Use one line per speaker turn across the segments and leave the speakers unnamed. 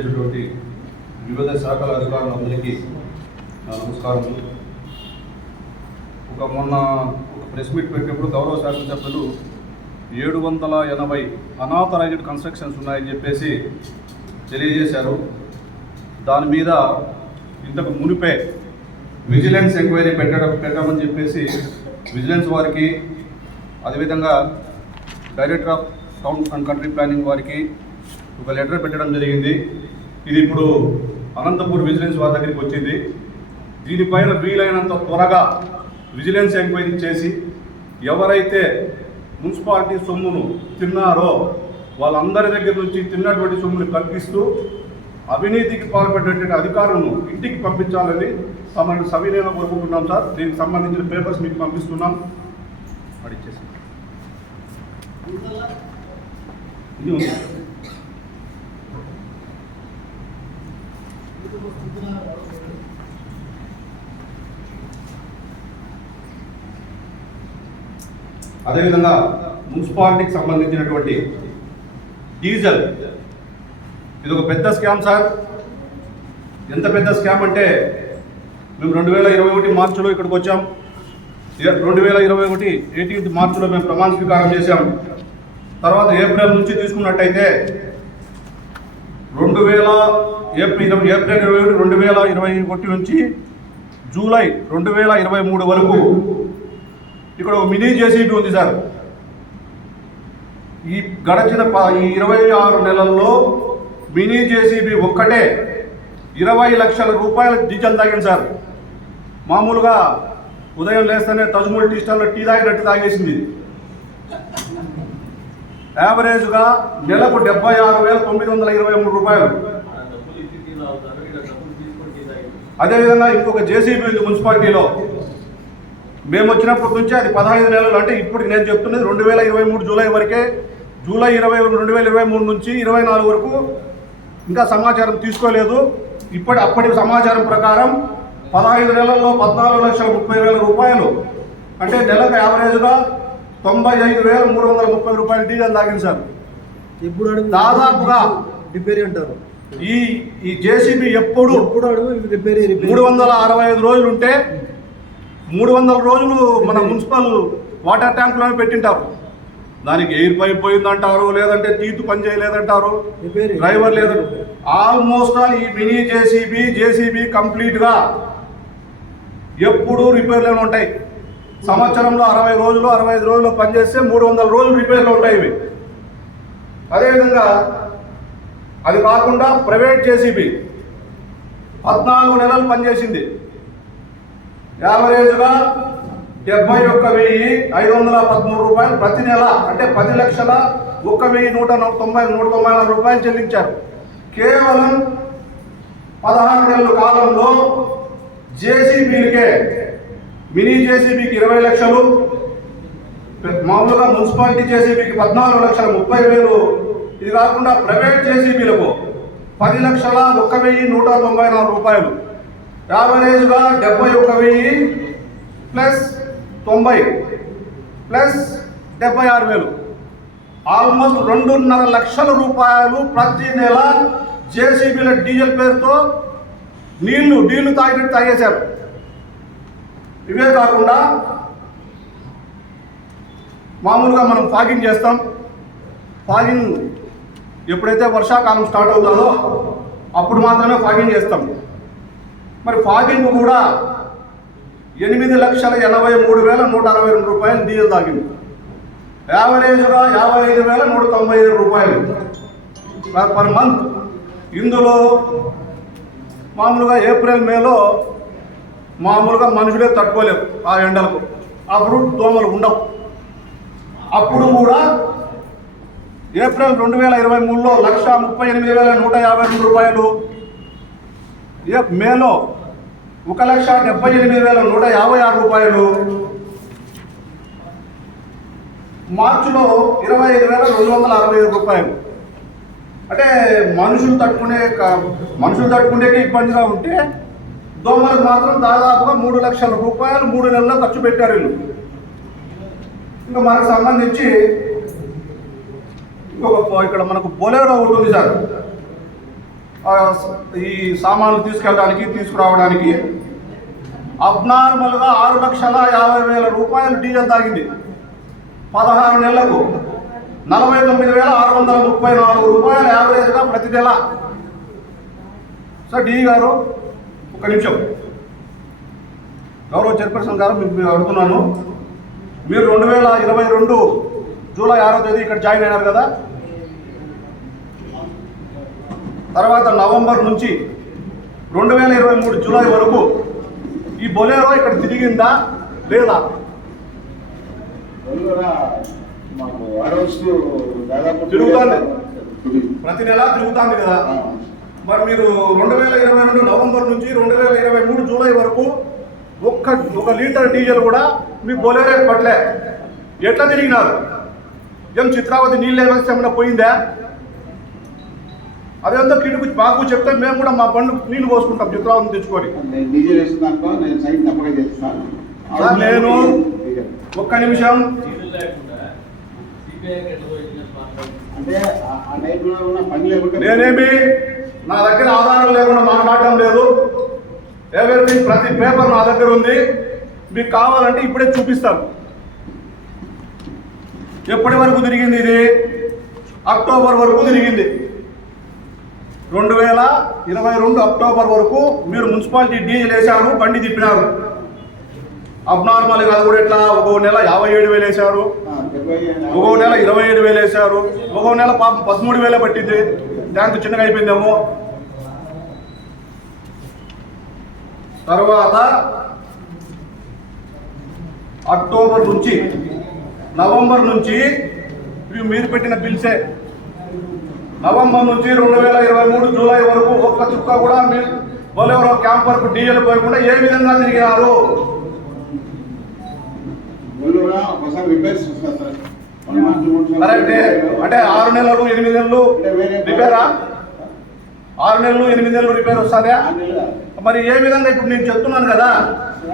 ఇక్కడికి వివిధ శాఖల అధికారులందరికీ నమస్కారం. ఒక మొన్న ఒక ప్రెస్ మీట్ పెట్టినప్పుడు గౌరవ శాసనసభ్యులు ఏడు వందల ఎనభై అనాథరైజ్డ్ కన్స్ట్రక్షన్స్ ఉన్నాయని చెప్పేసి తెలియజేశారు. దాని మీద ఇంతకు మునిపే విజిలెన్స్ ఎంక్వైరీ పెట్టడం పెట్టామని చెప్పేసి విజిలెన్స్ వారికి అదేవిధంగా director of town and country planning వారికి ఒక లెటర్ పెట్టడం జరిగింది. ఇది ఇప్పుడు అనంతపూర్ విజిలెన్స్ వారి దగ్గరికి వచ్చింది. దీనిపైన వీలైనంత త్వరగా విజిలెన్స్ ఎంక్వైరీ చేసి ఎవరైతే మున్సిపాలిటీ సొమ్మును తిన్నారో వాళ్ళందరి దగ్గర నుంచి తిన్నటువంటి సొమ్మును కల్పిస్తూ అవినీతికి పాల్పడినటువంటి అధికారులను ఇంటికి పంపించాలని తమను సవినయంగా కోరుకుంటున్నాం సార్. దీనికి సంబంధించిన పేపర్స్ మీకు పంపిస్తున్నాం. అడిచేసి ఇది అదేవిధంగా మున్సిపాలిటీకి సంబంధించినటువంటి డీజిల్. ఇది ఒక పెద్ద స్కామ్ సార్. ఎంత పెద్ద స్కామ్ అంటే మేము రెండు వేల ఇరవై ఒకటి మార్చిలో ఇక్కడికి వచ్చాం. రెండు వేల ఇరవై ఒకటి ఎయిటీన్త్ మార్చిలో మేము ప్రమాణ స్వీకారం చేశాం. తర్వాత ఏప్రిల్ నుంచి తీసుకున్నట్టయితే రెండు వేల ఏప్రిల్ ఇరవై ఏప్రిల్ ఇరవై ఒకటి రెండు వేల ఇరవై ఒకటి నుంచి జూలై రెండు వేల ఇరవై మూడు వరకు ఇక్కడ ఒక మినీ జేసీబీ ఉంది సార్. ఈ గడచిన ప- ఈ ఇరవై ఆరు నెలల్లో మినీ జేసీబీ ఒక్కటే ఇరవై లక్షల రూపాయల డీజిల్ తాగింది సార్. మామూలుగా ఉదయం లేస్తేనే తజుమూల్ టీ స్టాల్లో టీ తాగినట్టు తాగేసింది. యావరేజ్గా నెలకు డెబ్బై ఆరు వేల తొమ్మిది వందల ఇరవై మూడు రూపాయలు. అదేవిధంగా ఇంకొక జేసీబీ ఉంది మున్సిపాలిటీలో. మేము వచ్చినప్పటి నుంచి అది పదహైదు నెలలు. అంటే ఇప్పుడు నేను చెప్తున్నది రెండు వేల ఇరవై మూడు జూలై వరకే జూలై ఇరవై రెండు వేల ఇరవై మూడు నుంచి ఇరవై నాలుగు వరకు ఇంకా సమాచారం తీసుకోలేదు. ఇప్పటి అప్పటి సమాచారం ప్రకారం పదహైదు నెలల్లో పద్నాలుగు లక్షల ముప్పై వేల రూపాయలు. అంటే నెలకు యావరేజ్గా తొంభై ఐదు వేల మూడు వందల ముప్పై రూపాయలు డీజిల్ తాగింది సార్.
ఎప్పుడు అడుగు?
దాదాపుగా
రిపేరీ అంటారు.
ఈ ఈ జేసీబీ ఎప్పుడు
ఎప్పుడు అడుగు? రిపేరీ
మూడు వందల అరవై ఐదు రోజులు ఉంటే మూడు వందల రోజులు మన మున్సిపల్ వాటర్ ట్యాంకులోనే పెట్టింటారు. దానికి ఎయిర్ పైప్ పోయిందంటారు లేదంటే తీతు పని చేయలేదంటారు
రిపేరీ
డ్రైవర్ లేదంట. ఆల్మోస్ట్ ఆల్ ఈ మినీ జేసీబీ జేసీబీ కంప్లీట్గా ఎప్పుడూ రిపేర్లోనే ఉంటాయి. సంవత్సరంలో అరవై రోజులు అరవై ఐదు రోజులు పనిచేస్తే మూడు వందల రోజులు రిపేర్లో ఉంటాయి ఇవి. అదేవిధంగా అది కాకుండా ప్రైవేట్ జేసీబీ పద్నాలుగు నెలలు పనిచేసింది. యావరేజ్గా డెబ్బై ఒక్క వెయ్యి ఐదు వందల పదమూడు రూపాయలు ప్రతి నెల అంటే పది లక్షల ఒక్క వెయ్యి నూట తొంభై నూట తొంభై నాలుగు రూపాయలు చెల్లించారు. కేవలం పదహారు నెలల కాలంలో జేసీబీలకే మినీ జేసీబీకి ఇరవై లక్షలు మామూలుగా మున్సిపాలిటీ జేసీబీకి పద్నాలుగు లక్షల ముప్పై వేలు. ఇది కాకుండా ప్రైవేట్ జేసీబీలకు పది లక్షల ఒక్క వెయ్యి నూట తొంభై నాలుగు రూపాయలు. యావరేజ్గా డెబ్బై ఒక్క వెయ్యి ప్లస్ తొంభై ప్లస్ డెబ్బై ఆరు వేలు. ఆల్మోస్ట్ రెండున్నర లక్షల రూపాయలు ప్రతి నెల జేసీబీల డీజిల్ పేరుతో నీళ్ళు నీళ్ళు తాగినట్టు తాగేశారు. ఇవే కాకుండా మామూలుగా మనం ఫాగింగ్ చేస్తాం. ఫాగింగ్ ఎప్పుడైతే వర్షాకాలం స్టార్ట్ అవుతుందో అప్పుడు మాత్రమే ఫాగింగ్ చేస్తాం. మరి ఫాగింగ్ కూడా ఎనిమిది లక్షల ఎనభై మూడు వేల నూట అరవై రెండు రూపాయలు డీజిల్ తాగింది. యావరేజ్గా యాభై ఐదు వేల నూట తొంభై ఏడు రూపాయలు. Per- per month. ఇందులో మామూలుగా ఏప్రిల్ మేలో మామూలుగా మనుషులే తట్టుకోలేవు ఆ ఎండలకు. అప్పుడు దోమలు ఉండవు. అప్పుడు కూడా ఏప్రిల్ రెండు వేల ఇరవై మూడులో లక్ష ముప్పై ఎనిమిది వేల నూట యాభై రెండు రూపాయలు. ఏ మేలో ఒక లక్ష డెబ్బై ఎనిమిది వేల నూట యాభై ఆరు రూపాయలు. మార్చిలో ఇరవై ఐదు వేల రెండు వందల అరవై ఐదు రూపాయలు. అంటే మనుషులు తట్టుకునే మనుషులు తట్టుకునేకి ఇబ్బందిగా ఉంటే దోమలకు మాత్రం దాదాపుగా మూడు లక్షల రూపాయలు మూడు నెలల్లో ఖర్చు పెట్టారు వీళ్ళు. ఇంకా మనకు సంబంధించి ఇంకొక ఇక్కడ మనకు బొలేరో ఒకటి ఉంది సార్. ఈ సామాన్లు తీసుకెళ్ళడానికి తీసుకురావడానికి అబ్నార్మల్గా ఆరు లక్షల యాభై వేల రూపాయలు డీజిల్ తాగింది. పదహారు నెలలకు నలభై తొమ్మిది వేల ఆరు వందల ముప్పై నాలుగు రూపాయలు యావరేజ్గా ప్రతి నెల. సార్ డీ గారు ఒక నిమిషం. గౌరవ చైర్పర్సన్ గారు మీకు మీరు అడుగుతున్నాను. మీరు రెండు వేల ఇరవై రెండు జూలై ఆరో తేదీ ఇక్కడ జాయిన్ అయినారు కదా? తర్వాత నవంబర్ నుంచి రెండు వేల ఇరవై మూడు జూలై వరకు ఈ బొలేరో ఇక్కడ తిరిగిందా లేదా? తిరుగుతాంది. ప్రతి నెల తిరుగుతాంది కదా? మరి మీరు రెండు వేల ఇరవై రెండు నవంబర్ నుంచి రెండు వేల ఇరవై మూడు జూలై వరకు ఒక్క ఒక లీటర్ డీజిల్ కూడా మీ బొలేరే పట్లే ఎట్లా తిరిగినారు? ఏం చిత్రావతి నీళ్ళు వ్యవస్థ ఏమైనా పోయిందా? అదేంతో కిడుకు మాకు చెప్తే మేము కూడా మా బండ్లు నీళ్ళు పోసుకుంటాం చిత్రావతిని తెచ్చుకొని.
నేను డీజిల్ వేస్తున్నాను నేను సైన్ తప్పక చేస్తాను
సార్, నేను ఒక్క నిమిషం. నేనేమి నా దగ్గర ఆధారం లేకుండా మాట్లాడటం లేదు. ఎవరిథింగ్ ప్రతి పేపర్ నా దగ్గర ఉంది. మీకు కావాలంటే ఇప్పుడే చూపిస్తాను. ఎప్పటి వరకు తిరిగింది ఇది? అక్టోబర్ వరకు తిరిగింది. రెండు వేల ఇరవై రెండు అక్టోబర్ వరకు మీరు మున్సిపాలిటీ డీజిల్ వేశారు బండి తిప్పినారు. అబ్నార్మల్గా అది కూడా ఎట్లా? ఒక నెల యాభై ఏడు వేలు వేశారు.
ఆ,
నెల ఇరవై ఏడు వేలు వేశారు. ఒక్కో నెల పాపం పదమూడు వేలే పట్టింది. ట్యాంక్ చిన్నగా అయిపోయిందేమో. తర్వాత అక్టోబర్ నుంచి నవంబర్ నుంచి ఇవి మీరు పెట్టిన బిల్సే. నవంబర్ నుంచి రెండు వేల ఇరవై మూడు జూలై వరకు ఒక్క చుక్క కూడా మీరు బొలెవరో క్యాంపర్కు డీజిల్ పోయకుండా ఏ విధంగా తిరిగినారు?
కూడా ఒకసారి రిపేర్స్ వస్తారు
అంటే ఆరు నెలలు ఎనిమిది నెలలు రిపేరా ఆరు నెలలు ఎనిమిది నెలలు రిపేర్ వస్తుందా. మరి ఏ విధంగా ఇప్పుడు నేను చెప్తున్నాను కదా?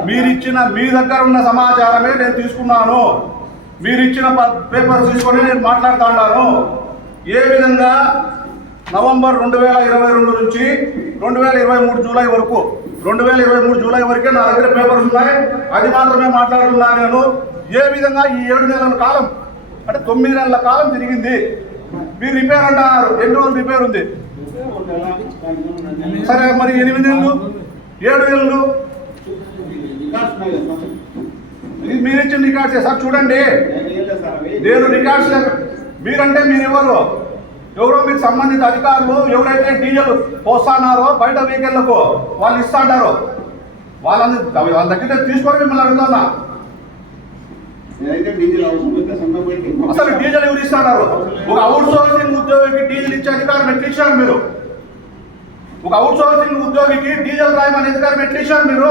మీరు ఇచ్చిన మీ దగ్గర ఉన్న సమాచారమే నేను తీసుకున్నాను. మీరు ఇచ్చిన పేపర్ తీసుకొని నేను మాట్లాడుతా ఉన్నాను. ఏ విధంగా నవంబర్ రెండు వేల ఇరవై రెండు నుంచి రెండు వేల ఇరవై మూడు జూలై వరకు రెండు వేల ఇరవై మూడు జూలై వరకే నా దగ్గర పేపర్స్ ఉన్నాయి. అది మాత్రమే మాట్లాడుతున్నాను నేను. ఏ విధంగా ఈ ఏడు నెలల కాలం అంటే తొమ్మిది నెలల కాలం తిరిగింది? మీరు రిపేర్ అంటారు ఎన్ని రోజులు రిపేర్ ఉంది? సరే మరి ఎనిమిది నెలలు? ఏడు నెలలు? ఇది మీరు ఇచ్చిన రికార్డ్స్ సార్ చూడండి.
నేను
రికార్డ్స్ మీరంటే మీరు ఎవరు? ఎవరో మీకు సంబంధిత అధికారులు ఎవరైతే డీజిల్ పోస్తానారో బయట వెహికల్లకు వాళ్ళు ఇస్తాంటారో వాళ్ళని వాళ్ళ దగ్గర తీసుకొని మిమ్మల్ని అడుగుతున్నా అసలు డీజిల్ ఎవరు ఇస్తున్నారు? ఒక అవుట్ సోర్సింగ్ ఉద్యోగికి డీజిల్ ఇచ్చే అధికారం ఎట్లా ఇచ్చారు మీరు? ఒక అవుట్ సోర్సింగ్ ఉద్యోగికి డీజిల్ రాయమని అధికారం ఎట్లా ఇచ్చారు మీరు?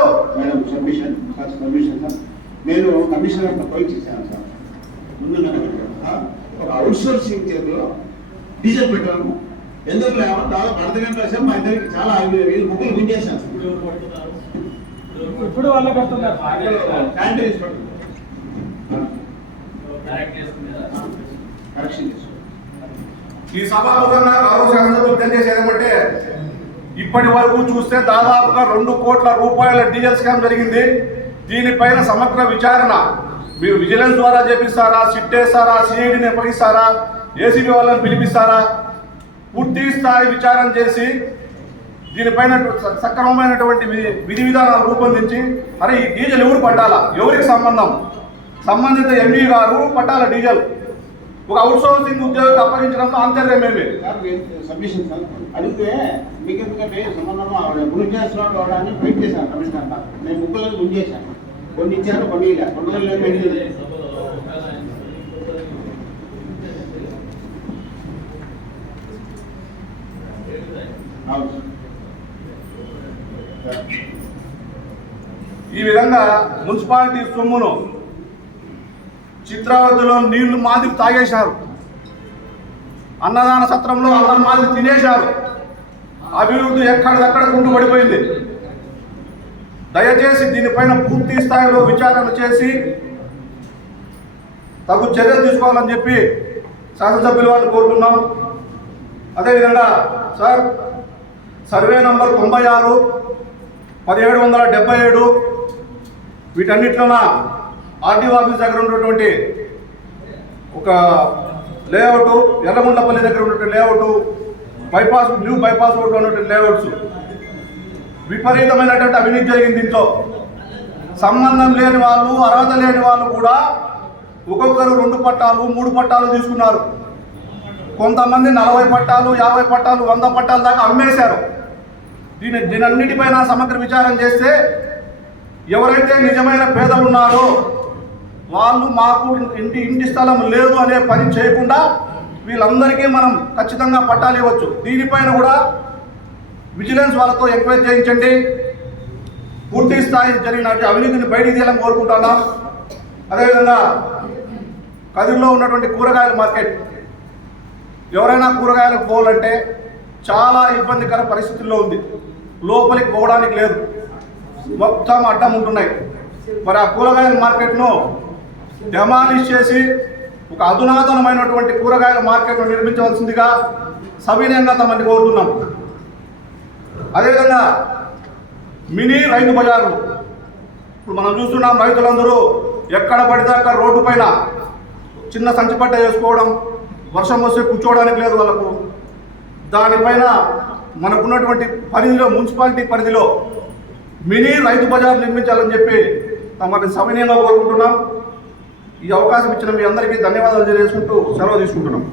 నేను కమిషనర్ పోయి చేశాను సార్. ముందు ఒక అవుట్ సోర్సింగ్ చేతిలో డీజిల్ పెట్టాము ఎందుకు లేవో? దాదాపు అర్ధ గంట సేపు మా ఇద్దరికి చాలా వేలు ముగ్గురు గుంజేసాను సార్.
ఇప్పుడు
వాళ్ళే పెడుతున్నారు
ఈ సభాముఖంగా గౌరవ శాసనసభ విజ్ఞప్తి చేసేది ఏమంటే ఇప్పటి వరకు చూస్తే దాదాపుగా రెండు కోట్ల రూపాయల డీజిల్ స్కామ్ జరిగింది. దీనిపైన సమగ్ర విచారణ. మీరు విజిలెన్స్ ద్వారా చేపిస్తారా? సిట్టేస్తారా? సిఐడిని అప్పగిస్తారా? ఏసీబీ వాళ్ళని పిలిపిస్తారా? పూర్తి స్థాయి విచారణ చేసి దీనిపైన స- సక్రమమైనటువంటి విధి విధానాలు రూపొందించి అరే ఈ డీజిల్ ఎవరు పట్టాలా? ఎవరికి సంబంధం? సంబంధిత ఎంఈ గారు పట్టాల డీజిల్. ఒక అవుట్ సోర్సింగ్ ఉద్యోగికి అప్పగించడంతో ఆంతర్యమేమి
సార్ సబ్మిషన్ సార్. అడిగితే మీకు ఎందుకంటే సంబంధం ఆవిడ గురి చేస్తున్నాడు వాడు అని ఫైట్ చేశాను కమిషనర్ నేను ముగ్గురు గురి చేశాను. కొన్ని ఇచ్చారు కొన్ని ఇలా
ఒకవేళ ఆయన
అవును. సార్.
ఈ విధంగా మున్సిపాలిటీ సొమ్మును చిత్రావతిలో నీళ్ళు మాదిరి తాగేశారు. అన్నదాన సత్రంలో అన్నం మాదిరి తినేశారు. అభివృద్ధి ఎక్కడిదక్కడ కుంటుపడిపోయింది దయచేసి దీనిపైన పూర్తి స్థాయిలో విచారణ చేసి తగు చర్యలు తీసుకోవాలని చెప్పి శాసనసభ్యులు వారిని కోరుతున్నాం అదేవిధంగా సార్ సర్వే నంబర్ తొంభై ఆరు పదిహేడు వందల డెబ్బై ఏడు వీటన్నిటిలోన ఆర్టీఓ ఆఫీస్ దగ్గర ఉన్నటువంటి ఒక లేఅవుట్ ఎర్రగుండపల్లి దగ్గర ఉన్నటువంటి లేఅవుట్ బైపాస్ న్యూ బైపాస్ రోడ్లో ఉన్నటువంటి లేఅవుట్స్. విపరీతమైనటువంటి అవినీతి జరిగింది దీంట్లో. సంబంధం లేని వాళ్ళు అర్హత లేని వాళ్ళు కూడా ఒక్కొక్కరు రెండు పట్టాలు మూడు పట్టాలు తీసుకున్నారు. కొంతమంది నలభై పట్టాలు యాభై పట్టాలు వంద పట్టాల దాకా అమ్మేశారు. దీని దీనన్నిటిపైన సమగ్ర విచారం చేస్తే ఎవరైతే నిజమైన పేదలు ఉన్నారో వాళ్ళు మాకు ఇంటి ఇంటి స్థలం లేదు అనే పని చేయకుండా వీళ్ళందరికీ మనం ఖచ్చితంగా పట్టాలు ఇవ్వచ్చు. దీనిపైన కూడా విజిలెన్స్ వాళ్ళతో ఎంక్వైరీ చేయించండి. పూర్తి స్థాయి జరిగిన అవినీతిని బయటికి తీయాలని కోరుకుంటున్నాం. అదేవిధంగా కదిరిలో ఉన్నటువంటి కూరగాయల మార్కెట్. ఎవరైనా కూరగాయలకు పోవాలంటే చాలా ఇబ్బందికర పరిస్థితుల్లో ఉంది. లోపలికి పోవడానికి లేదు. మొత్తం అడ్డం ఉంటున్నాయి. మరి ఆ కూరగాయల మార్కెట్ను డెమాలిష్ చేసి ఒక అధునాతనమైనటువంటి కూరగాయల మార్కెట్ను నిర్మించవలసిందిగా సవినయంగా తమని కోరుతున్నాం. అదేవిధంగా మినీ రైతు బజార్లు. ఇప్పుడు మనం చూస్తున్నాం రైతులందరూ ఎక్కడ పడితే అక్కడ రోడ్డు పైన చిన్న సంచిపట్ట వేసుకోవడం వర్షం వస్తే కూర్చోవడానికి లేదు వాళ్ళకు. దానిపైన మనకున్నటువంటి పరిధిలో మున్సిపాలిటీ పరిధిలో మినీ రైతు బజార్ నిర్మించాలని చెప్పి తమని సవినయంగా కోరుకుంటున్నాం. ఈ అవకాశం ఇచ్చిన మీ అందరికీ ధన్యవాదాలు తెలియజేసుకుంటూ సెలవు తీసుకుంటున్నాం.